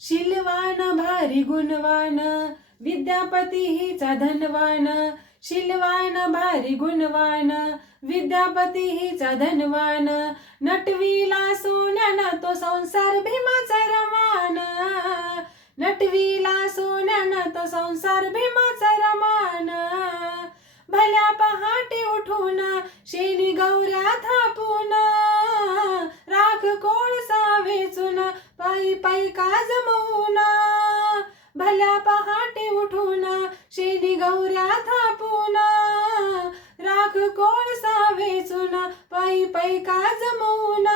शीलवान भारी गुणवान, विद्यापती हिचा धनवान. शीलवान भारी गुणवान, विद्यापती हिचा धनवान. नटविला सोन्यानं तो संसार भीमाचा रमान. नटविला सोन्यानं तो संसार भीमाचा रमान. भल्या पहाटे उठून शेणी गौऱ्या थापून, राख कोळसा वेचून पायी पायी का जमवून. भल्या पहाटे उठून शेणी गौऱ्या थापून, राख कोळसा वेचून पायी पायी का जमवून.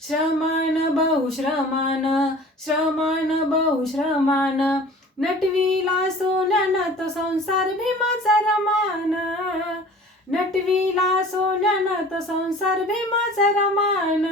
श्रमान बहुश्रमान, श्रमान बहुश्रमान. नटविला सोन्यानं तो संसार भीमाचा रमान. नटविला सोन्यानं तो संसार भीमाचा रमान.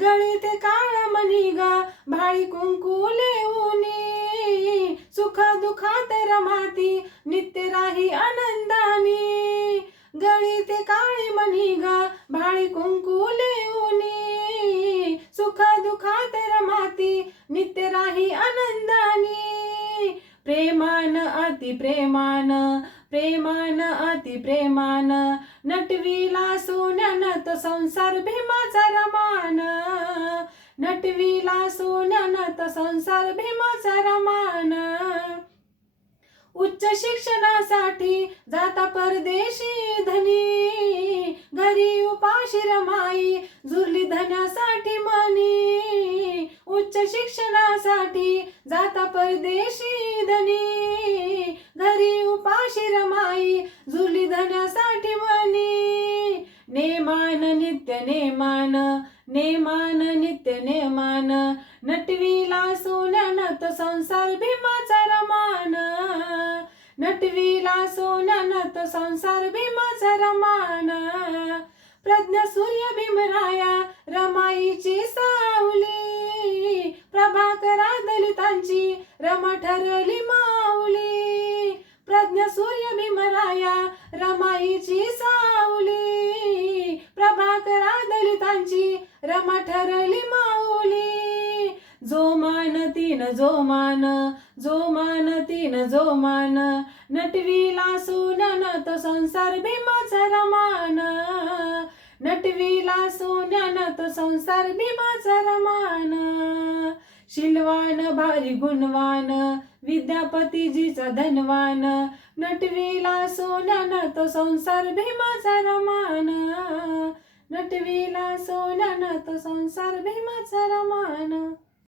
गळीत काळ मणी ग भाळी कुंकू लेऊनी, सुख दुखात रमाती नित्य राही आनंदानी. गळीत काळी मणी ग भाळी कुंकू लेऊनी, सुख दुखात रमाती नित्य राही आनंदानी. प्रेमान अति प्रेमान, प्रेमान अति प्रेमान. नटविला सोन्यानं तो संसार भीमाचा रमान. नटविला सोन्यानं तो संसार भीमाचा रमान. उच्च शिक्षणासाठी जाता परदेशी धनी, घरी उपाशी रमाई झुरली धनासाठी मनी. उच्च शिक्षणासाठी जाता परदेशी धनी, घरी उपाशी रमाई झुरली धनासाठी मनी. नेमान नित्य नेमान, नेमान नित्य नेमान. नटविला सोन्यानं तो संसार भीमाचा रमान. नटविला सोन्यानं तो संसार भीमाचा रमान. प्रज्ञ सूर्य भीमराया रमाईची सावली, प्रभाकरा दलितांची रमा ठरली माऊली. प्रज्ञ सूर्य भीमराया रमाईची सावली, प्रभाकरा दलितांची रमा ठरली माऊली. जो मान तीन जो मान, जो मान तीन जो मान. नटविला सोन्यानं तो संसार भीमाचा रमान. नटविला सोन्यानं तो संसार भीमाचा रमान. शीलवान भारी गुणवान, विद्यापतीजीचा धनवान. नटविला सोन्यानं तो संसार भीमाचा रमान. नटविला सोन्यानं तो संसार भीमाचा रमान.